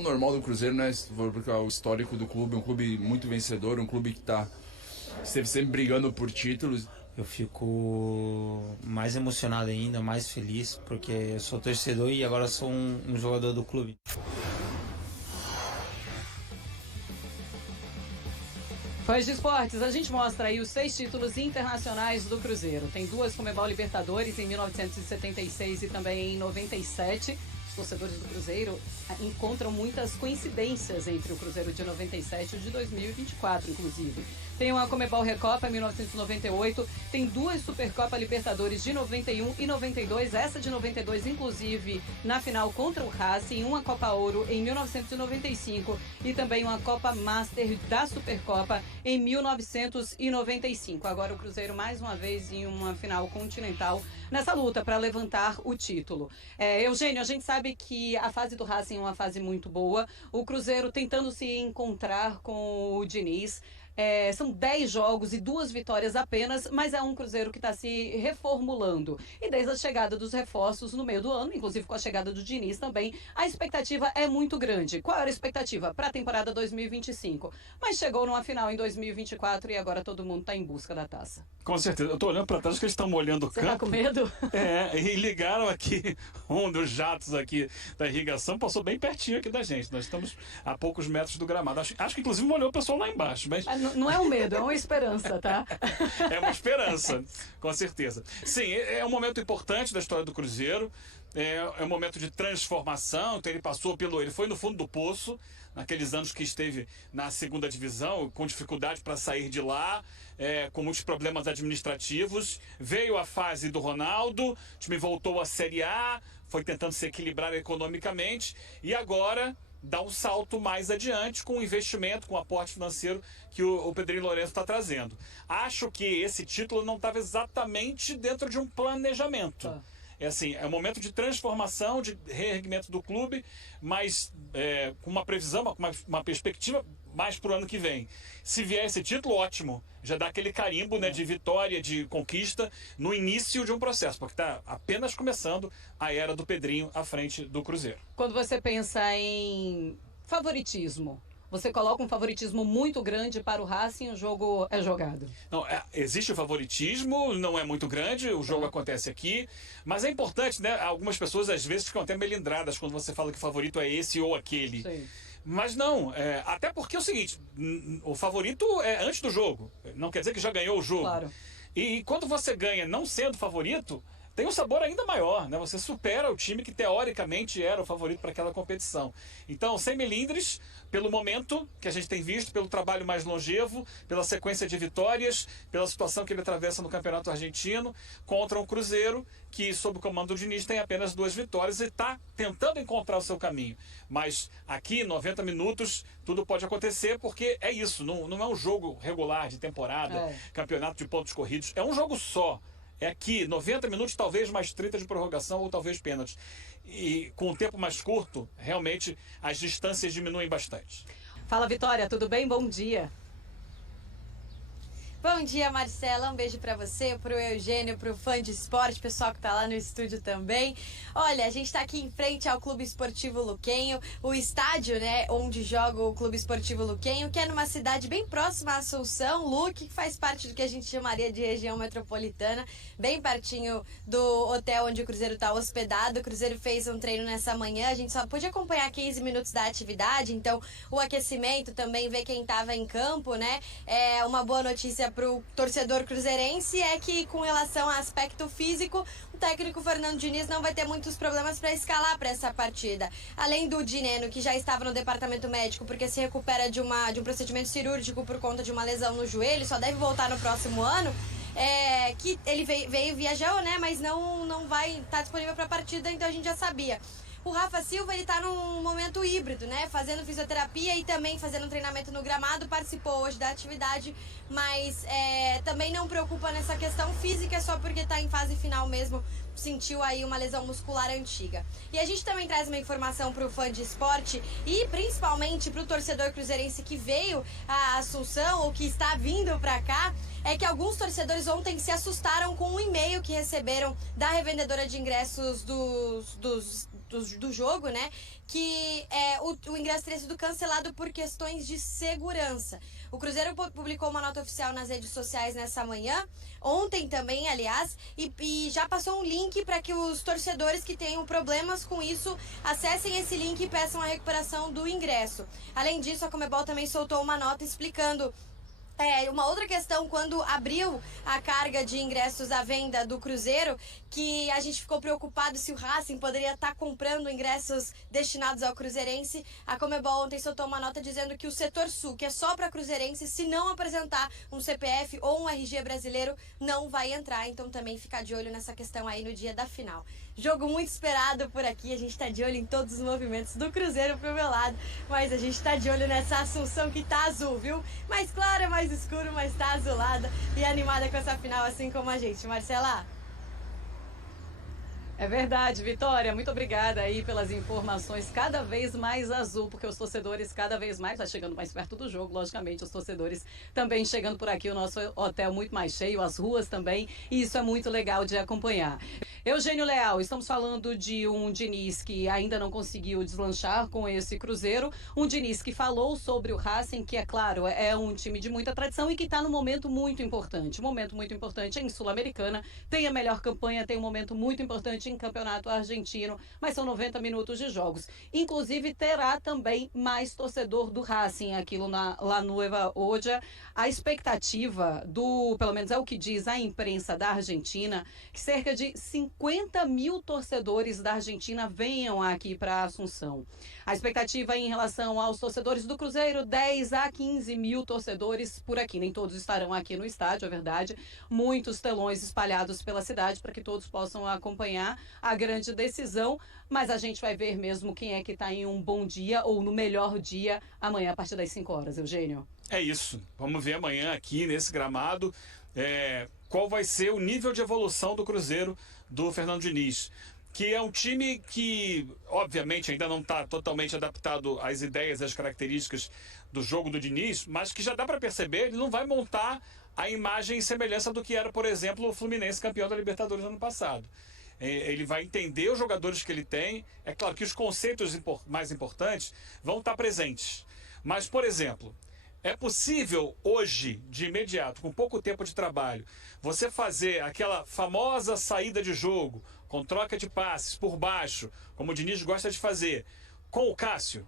o normal do Cruzeiro, né? Porque o histórico do clube, um clube muito vencedor, um clube que esteve sempre brigando por títulos. Eu fico mais emocionado ainda, mais feliz, porque eu sou torcedor e agora sou um jogador do clube. Fãs de esportes, a gente mostra aí os 6 títulos internacionais do Cruzeiro. Tem 2 Conmebol Libertadores em 1976 e também em 97. Os torcedores do Cruzeiro encontram muitas coincidências entre o Cruzeiro de 97 e o de 2024, inclusive. Tem uma Conmebol Recopa em 1998, tem 2 Supercopa Libertadores de 91 e 92, essa de 92, inclusive, na final contra o Racing, uma Copa Ouro em 1995 e também uma Copa Master da Supercopa em 1995. Agora o Cruzeiro, mais uma vez, em uma final continental, nessa luta para levantar o título. Eugênio, a gente sabe que a fase do Racing é uma fase muito boa, o Cruzeiro tentando se encontrar com o Diniz. São 10 jogos e 2 vitórias apenas, mas é um Cruzeiro que está se reformulando. E desde a chegada dos reforços no meio do ano, inclusive com a chegada do Diniz também, a expectativa é muito grande. Qual era a expectativa para a temporada 2025? Mas chegou numa final em 2024 e agora todo mundo está em busca da taça. Com certeza. Eu tô olhando para trás que eles estão molhando o campo. Você tá com medo? E ligaram aqui, um dos jatos aqui da irrigação passou bem pertinho aqui da gente. Nós estamos a poucos metros do gramado. Acho que inclusive molhou o pessoal lá embaixo. Mas... Não é um medo, é uma esperança, tá? É uma esperança, com certeza. Sim, é um momento importante da história do Cruzeiro. É um momento de transformação. Então ele foi no fundo do poço naqueles anos que esteve na segunda divisão, com dificuldade para sair de lá, com muitos problemas administrativos. Veio a fase do Ronaldo, o time voltou à Série A, foi tentando se equilibrar economicamente e agora dá um salto mais adiante com o investimento, com o aporte financeiro que o Pedrinho Lourenço está trazendo. Acho que esse título não estava exatamente dentro de um planejamento. É um momento de transformação, de reerguimento do clube, mas com uma previsão, uma perspectiva mais para o ano que vem. Se vier esse título, ótimo. Já dá aquele carimbo, né, de vitória, de conquista no início de um processo, porque está apenas começando a era do Pedrinho à frente do Cruzeiro. Quando você pensa em favoritismo, você coloca um favoritismo muito grande para o Racing, o jogo é jogado? Não, existe o favoritismo, não é muito grande, o jogo acontece aqui, mas é importante, né? Algumas pessoas às vezes ficam até melindradas quando você fala que o favorito é esse ou aquele. Sim. Mas não, até porque é o seguinte, o favorito é antes do jogo, não quer dizer que já ganhou o jogo. Claro. E quando você ganha não sendo favorito, tem um sabor ainda maior, né? Você supera o time que teoricamente era o favorito para aquela competição. Então, sem melindres, pelo momento que a gente tem visto, pelo trabalho mais longevo, pela sequência de vitórias, pela situação que ele atravessa no Campeonato Argentino, contra um Cruzeiro que, sob o comando do Diniz, tem apenas 2 vitórias e está tentando encontrar o seu caminho. Mas aqui, 90 minutos, tudo pode acontecer, porque é isso, não é um jogo regular de temporada, campeonato de pontos corridos, é um jogo só. É aqui, 90 minutos, talvez mais 30 de prorrogação ou talvez pênalti. E com o tempo mais curto, realmente, as distâncias diminuem bastante. Fala, Vitória, tudo bem? Bom dia. Bom dia, Marcela. Um beijo pra você, pro Eugênio, pro fã de esporte, pessoal que tá lá no estúdio também. Olha, a gente tá aqui em frente ao Clube Esportivo Luquenho, o estádio, né, onde joga o Clube Esportivo Luquenho, que é numa cidade bem próxima a Assunção, Luque, que faz parte do que a gente chamaria de região metropolitana, bem pertinho do hotel onde o Cruzeiro tá hospedado. O Cruzeiro fez um treino nessa manhã, a gente só pôde acompanhar 15 minutos da atividade, então o aquecimento também, ver quem tava em campo, né, é uma boa notícia para o torcedor cruzeirense é que, com relação ao aspecto físico, o técnico Fernando Diniz não vai ter muitos problemas para escalar para essa partida. Além do Dineno, que já estava no departamento médico porque se recupera de um procedimento cirúrgico por conta de uma lesão no joelho, só deve voltar no próximo ano, que ele viajou, né, mas não vai estar disponível para a partida, então a gente já sabia. O Rafa Silva, ele tá num momento híbrido, né? Fazendo fisioterapia e também fazendo treinamento no gramado. Participou hoje da atividade, mas também não preocupa nessa questão física, só porque tá em fase final mesmo. Sentiu aí uma lesão muscular antiga. E a gente também traz uma informação pro fã de esporte e principalmente pro torcedor cruzeirense que veio a Assunção ou que está vindo pra cá, é que alguns torcedores ontem se assustaram com um e-mail que receberam da revendedora de ingressos do jogo, né? Que o ingresso teria sido cancelado por questões de segurança. O Cruzeiro publicou uma nota oficial nas redes sociais nessa manhã, ontem também, aliás, e já passou um link para que os torcedores que tenham problemas com isso acessem esse link e peçam a recuperação do ingresso. Além disso, a Conmebol também soltou uma nota explicando uma outra questão, quando abriu a carga de ingressos à venda do Cruzeiro, que a gente ficou preocupado se o Racing poderia estar comprando ingressos destinados ao cruzeirense. A Conmebol ontem soltou uma nota dizendo que o setor sul, que é só para cruzeirense, se não apresentar um CPF ou um RG brasileiro, não vai entrar. Então também ficar de olho nessa questão aí no dia da final. Jogo muito esperado por aqui, a gente está de olho em todos os movimentos do Cruzeiro pro meu lado, mas a gente está de olho nessa Assunção que tá azul, viu? Mais clara, mais escuro, mas tá azulada e animada com essa final, assim como a gente. Marcela? É verdade, Vitória. Muito obrigada aí pelas informações. Cada vez mais azul, porque os torcedores cada vez mais vai chegando mais perto do jogo. Logicamente, os torcedores também chegando por aqui. O nosso hotel muito mais cheio, as ruas também. E isso é muito legal de acompanhar. Eugênio Leal, estamos falando de um Diniz que ainda não conseguiu deslanchar com esse Cruzeiro. Um Diniz que falou sobre o Racing, que é claro, é um time de muita tradição e que está num momento muito importante. Um momento muito importante em Sul-Americana. Tem a melhor campanha, tem um momento muito importante em Campeonato Argentino, mas são 90 minutos de jogos. Inclusive, terá também mais torcedor do Racing aquilo na La Nueva Oja. A expectativa pelo menos é o que diz a imprensa da Argentina, que cerca de 50 mil torcedores da Argentina venham aqui para Assunção. A expectativa em relação aos torcedores do Cruzeiro, 10 a 15 mil torcedores por aqui. Nem todos estarão aqui no estádio, é verdade. Muitos telões espalhados pela cidade para que todos possam acompanhar a grande decisão. Mas a gente vai ver mesmo quem é que está em um bom dia ou no melhor dia amanhã a partir das 5 horas, Eugênio. É isso. Vamos ver amanhã aqui nesse gramado qual vai ser o nível de evolução do Cruzeiro do Fernando Diniz. Que é um time que, obviamente, ainda não está totalmente adaptado às ideias e às características do jogo do Diniz, mas que já dá para perceber, ele não vai montar a imagem e semelhança do que era, por exemplo, o Fluminense campeão da Libertadores ano passado. Ele vai entender os jogadores que ele tem. É claro que os conceitos mais importantes vão estar presentes. Mas, por exemplo, é possível hoje, de imediato, com pouco tempo de trabalho, você fazer aquela famosa saída de jogo, com troca de passes por baixo, como o Diniz gosta de fazer, com o Cássio?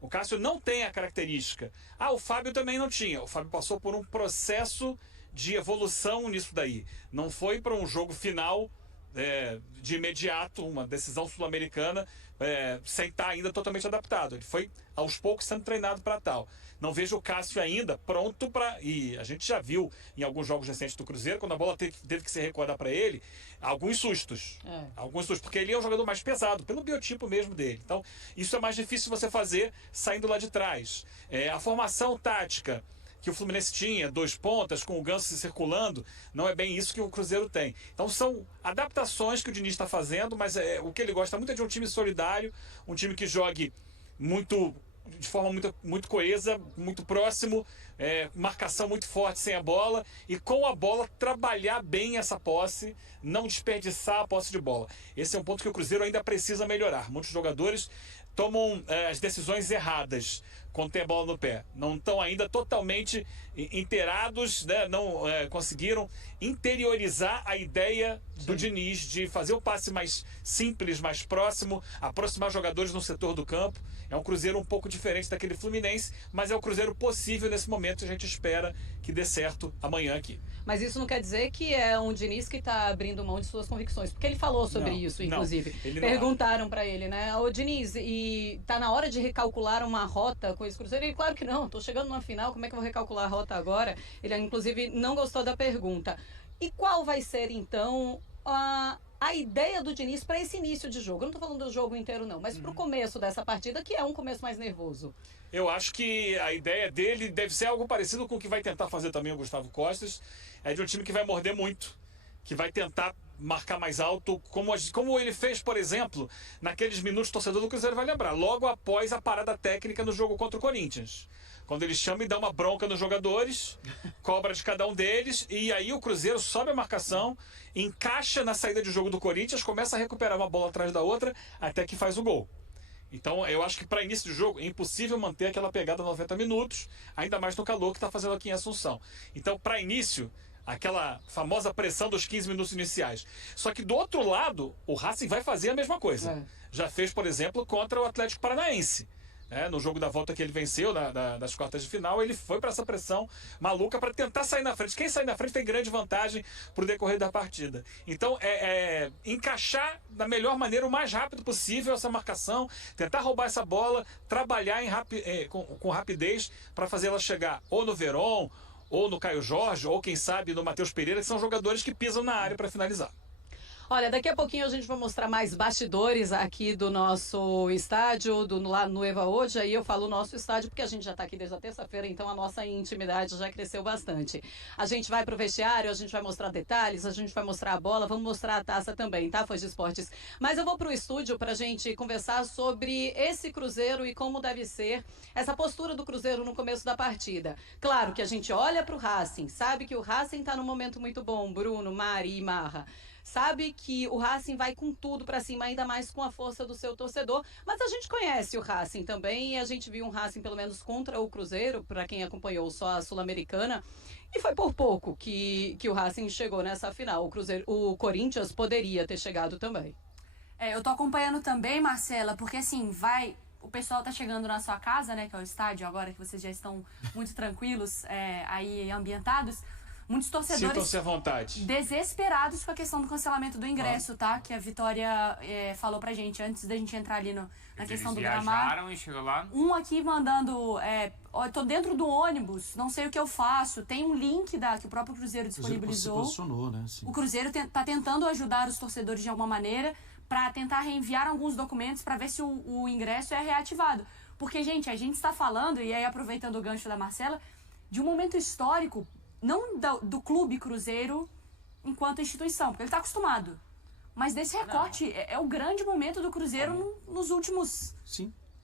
O Cássio não tem a característica. O Fábio também não tinha. O Fábio passou por um processo de evolução nisso daí. Não foi para um jogo final de imediato, uma decisão sul-americana, sem estar ainda totalmente adaptado. Ele foi, aos poucos, sendo treinado para tal. Não vejo o Cássio ainda pronto para... E a gente já viu em alguns jogos recentes do Cruzeiro, quando a bola teve que se recordar para ele, alguns sustos. Alguns sustos, porque ele é um jogador mais pesado, pelo biotipo mesmo dele. Então, isso é mais difícil você fazer saindo lá de trás. A formação tática que o Fluminense tinha, 2 pontas, com o Ganso se circulando, não é bem isso que o Cruzeiro tem. Então são adaptações que o Diniz está fazendo, mas o que ele gosta muito é de um time solidário, um time que jogue de forma muito coesa, muito próximo, marcação muito forte sem a bola, e com a bola trabalhar bem essa posse, não desperdiçar a posse de bola. Esse é um ponto que o Cruzeiro ainda precisa melhorar. Muitos jogadores tomam as decisões erradas quando tem a bola no pé. Não estão ainda totalmente inteirados, né? Não conseguiram interiorizar a ideia do Diniz de fazer o passe mais simples, mais próximo, aproximar jogadores no setor do campo. É um Cruzeiro um pouco diferente daquele Fluminense, mas é o Cruzeiro possível nesse momento, e a gente espera que dê certo amanhã aqui. Mas isso não quer dizer que é um Diniz que está abrindo mão de suas convicções, porque ele falou sobre isso, inclusive. Perguntaram para ele, né? Ô Diniz, e tá na hora de recalcular uma rota com esse Cruzeiro? Ele, claro que não, tô chegando numa final, como é que eu vou recalcular a rota agora? Ele, inclusive, não gostou da pergunta. E qual vai ser, então, a ideia do Diniz para esse início de jogo? Eu não estou falando do jogo inteiro, não, mas para o começo dessa partida, que é um começo mais nervoso. Eu acho que a ideia dele deve ser algo parecido com o que vai tentar fazer também o Gustavo Costas. É de um time que vai morder muito, que vai tentar marcar mais alto, como ele fez, por exemplo, naqueles minutos, o torcedor do Cruzeiro vai lembrar, logo após a parada técnica no jogo contra o Corinthians. Quando ele chama e dá uma bronca nos jogadores, cobra de cada um deles, e aí o Cruzeiro sobe a marcação, encaixa na saída de jogo do Corinthians, começa a recuperar uma bola atrás da outra, até que faz o gol. Então, eu acho que para início de jogo é impossível manter aquela pegada 90 minutos, ainda mais no calor que está fazendo aqui em Assunção. Então, para início, aquela famosa pressão dos 15 minutos iniciais. Só que do outro lado, o Racing vai fazer a mesma coisa. Já fez, por exemplo, contra o Atlético Paranaense. No jogo da volta que ele venceu, das quartas de final, ele foi para essa pressão maluca para tentar sair na frente. Quem sair na frente tem grande vantagem para o decorrer da partida. Então, encaixar da melhor maneira, o mais rápido possível, essa marcação, tentar roubar essa bola, trabalhar com rapidez para fazer ela chegar ou no Veron, ou no Caio Jorge, ou quem sabe no Matheus Pereira, que são jogadores que pisam na área para finalizar. Olha, daqui a pouquinho a gente vai mostrar mais bastidores aqui do nosso estádio, lá no Eva hoje. Aí eu falo nosso estádio porque a gente já está aqui desde a terça-feira, então a nossa intimidade já cresceu bastante. A gente vai para o vestiário, a gente vai mostrar detalhes, a gente vai mostrar a bola, vamos mostrar a taça também, tá, Fãs de Esportes? Mas eu vou para o estúdio para a gente conversar sobre esse Cruzeiro e como deve ser essa postura do Cruzeiro no começo da partida. Claro que a gente olha para o Racing, sabe que o Racing está num momento muito bom, Bruno, Mari e Marra. Sabe que o Racing vai com tudo para cima, ainda mais com a força do seu torcedor. Mas a gente conhece o Racing também e a gente viu um Racing, pelo menos, contra o Cruzeiro, para quem acompanhou só a Sul-Americana. E foi por pouco que o Racing chegou nessa final. O Corinthians poderia ter chegado também. Eu tô acompanhando também, Marcela, porque assim, o pessoal tá chegando na sua casa, né, que é o estádio, agora que vocês já estão muito tranquilos, aí ambientados. Muitos torcedores sintam-se à vontade, desesperados com a questão do cancelamento do ingresso, tá? Que a Vitória falou pra gente antes da gente entrar ali na questão do gramado. Eles viajaram e chegou lá? Um aqui mandando, eu tô dentro do ônibus, não sei o que eu faço. Tem um link que o próprio Cruzeiro disponibilizou. O Cruzeiro se posicionou, né? Sim. O Cruzeiro tá tentando ajudar os torcedores de alguma maneira para tentar reenviar alguns documentos para ver se o ingresso é reativado. Porque, gente, a gente está falando, e aí aproveitando o gancho da Marcela, de um momento histórico, não do clube Cruzeiro enquanto instituição, porque ele está acostumado. Mas desse recorte, é o grande momento do Cruzeiro nos últimos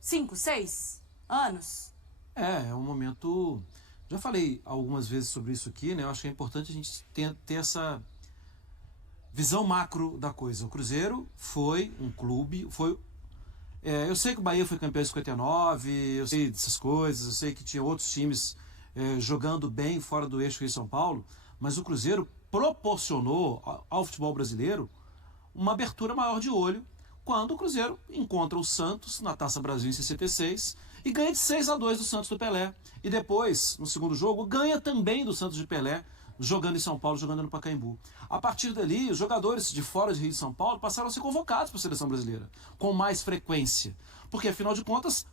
5, 6 anos. É um momento... Já falei algumas vezes sobre isso aqui, né? Eu acho que é importante a gente ter essa visão macro da coisa. O Cruzeiro foi um clube, eu sei que o Bahia foi campeão em 59, eu sei dessas coisas, eu sei que tinha outros times jogando bem fora do eixo Rio-São Paulo, mas o Cruzeiro proporcionou ao futebol brasileiro uma abertura maior de olho quando o Cruzeiro encontra o Santos na Taça Brasil em 66 e ganha de 6-2 do Santos do Pelé. E depois, no segundo jogo, ganha também do Santos de Pelé, jogando em São Paulo, jogando no Pacaembu. A partir dali, os jogadores de fora de Rio e São Paulo passaram a ser convocados para a seleção brasileira, com mais frequência. Porque, afinal de contas,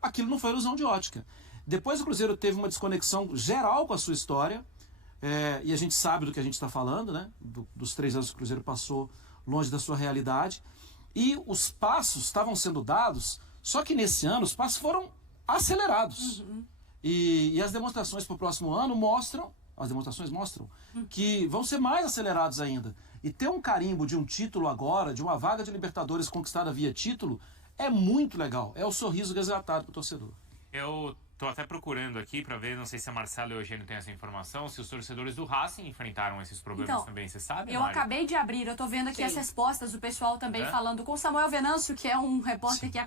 aquilo não foi ilusão de ótica. Depois o Cruzeiro teve uma desconexão geral com a sua história, e a gente sabe do que a gente está falando, né? Dos 3 anos que o Cruzeiro passou longe da sua realidade. E os passos estavam sendo dados, só que nesse ano os passos foram acelerados. E as demonstrações para o próximo ano mostram que vão ser mais acelerados ainda. E ter um carimbo de um título agora, de uma vaga de Libertadores conquistada via título, é muito legal. É o sorriso resgatado para o torcedor. Eu tô até procurando aqui para ver, não sei se a Marcela e o Eugênio têm essa informação, se os torcedores do Racing enfrentaram esses problemas também, você sabe, eu Mari? acabei de abrir, eu tô vendo aqui as respostas do pessoal também falando com o Samuel Venâncio, que é um repórter que é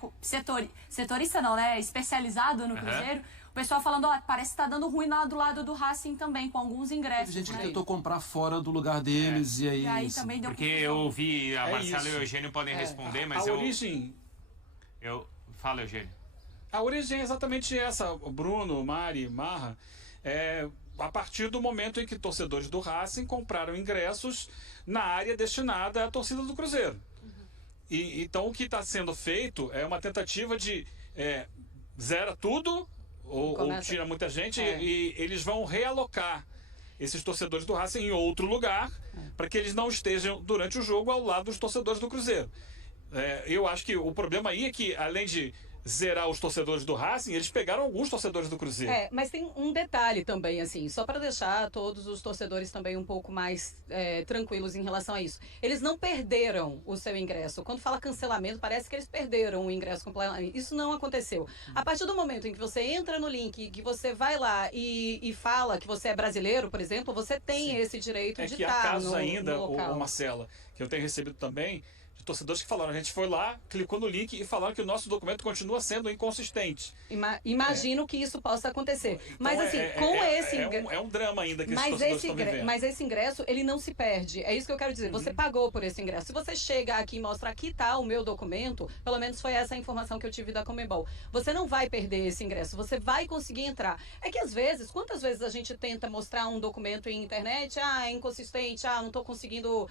setorista não, né, especializado no Cruzeiro. O pessoal falando, parece que tá dando ruim lá do lado do Racing também, com alguns ingressos. Teve gente que tentou comprar fora do lugar deles e aí também deu porque eu ouvi, a Marcela e o Eugênio podem responder, mas a origem... Fala, Eugênio. A origem é exatamente essa, Bruno, Mari, Marra, a partir do momento em que torcedores do Racing compraram ingressos na área destinada à torcida do Cruzeiro. E, então o que está sendo feito é uma tentativa de zera tudo ou tira muita gente e eles vão realocar esses torcedores do Racing em outro lugar para que eles não estejam durante o jogo ao lado dos torcedores do Cruzeiro. Eu acho que o problema aí é que, além de zerar os torcedores do Racing, eles pegaram alguns torcedores do Cruzeiro. Mas tem um detalhe também, assim, só para deixar todos os torcedores também um pouco mais tranquilos em relação a isso. Eles não perderam o seu ingresso. Quando fala cancelamento, parece que eles perderam o ingresso completamente. Isso não aconteceu. A partir do momento em que você entra no link, que você vai lá e fala que você é brasileiro, por exemplo, você tem esse direito de estar no local. Ainda, ô Marcela, que eu tenho recebido também, de torcedores que falaram, a gente foi lá, clicou no link e falaram que o nosso documento continua sendo inconsistente. Imagino que isso possa acontecer. Então, mas assim, com esse ingresso... É um drama ainda que esses torcedores estão vivendo. Mas esse ingresso, ele não se perde. É isso que eu quero dizer. Você pagou por esse ingresso. Se você chega aqui e mostra, aqui tá o meu documento, pelo menos foi essa a informação que eu tive da Conmebol, você não vai perder esse ingresso. Você vai conseguir entrar. É que às vezes, quantas vezes a gente tenta mostrar um documento em internet, é inconsistente, não tô conseguindo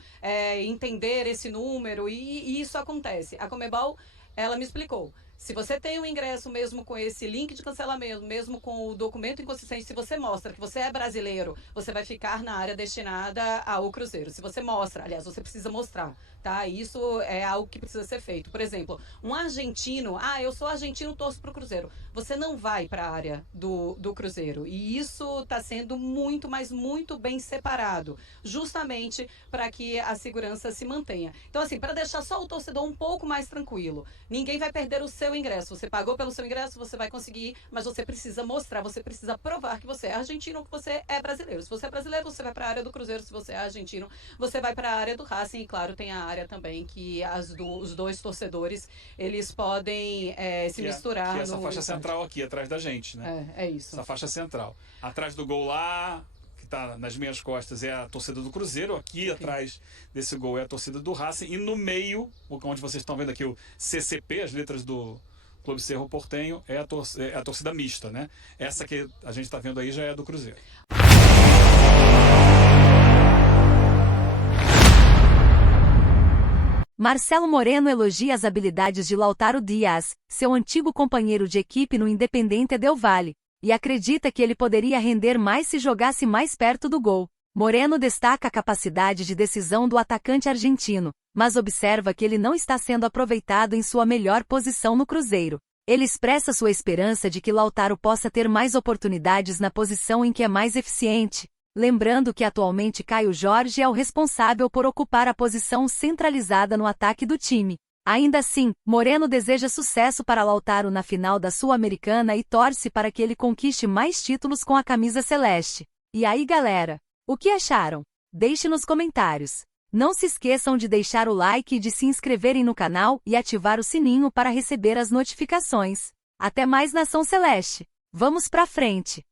entender esse número, e isso acontece. A Conmebol, ela me explicou. Se você tem um ingresso mesmo com esse link de cancelamento, mesmo com o documento inconsistente, se você mostra que você é brasileiro, você vai ficar na área destinada ao Cruzeiro. Se você mostra, aliás, você precisa mostrar, tá? Isso é algo que precisa ser feito. Por exemplo, um argentino, eu sou argentino, torço pro Cruzeiro. Você não vai para a área do Cruzeiro. E isso está sendo muito, mas muito bem separado, justamente para que a segurança se mantenha. Então, assim, para deixar só o torcedor um pouco mais tranquilo, ninguém vai perder o seu ingresso. Você pagou pelo seu ingresso, você vai conseguir ir, mas você precisa mostrar, você precisa provar que você é argentino ou que você é brasileiro. Se você é brasileiro, você vai para a área do Cruzeiro. Se você é argentino, você vai para a área do Racing. E, claro, tem a área também que os dois torcedores, eles podem se misturar. Que é essa faixa central aqui, atrás da gente, né? É isso. Essa faixa central. Atrás do gol lá, que tá nas minhas costas, é a torcida do Cruzeiro. Aqui atrás desse gol é a torcida do Racing. E no meio, onde vocês estão vendo aqui o CCP, as letras do Clube Cerro Porteño, é a torcida mista, né? Essa que a gente está vendo aí já é a do Cruzeiro. Marcelo Moreno elogia as habilidades de Lautaro Dias, seu antigo companheiro de equipe no Independiente del Valle, e acredita que ele poderia render mais se jogasse mais perto do gol. Moreno destaca a capacidade de decisão do atacante argentino, mas observa que ele não está sendo aproveitado em sua melhor posição no Cruzeiro. Ele expressa sua esperança de que Lautaro possa ter mais oportunidades na posição em que é mais eficiente, lembrando que atualmente Caio Jorge é o responsável por ocupar a posição centralizada no ataque do time. Ainda assim, Moreno deseja sucesso para Lautaro na final da Sul-Americana e torce para que ele conquiste mais títulos com a camisa celeste. E aí, galera? O que acharam? Deixe nos comentários. Não se esqueçam de deixar o like e de se inscreverem no canal e ativar o sininho para receber as notificações. Até mais, Nação Celeste! Vamos pra frente!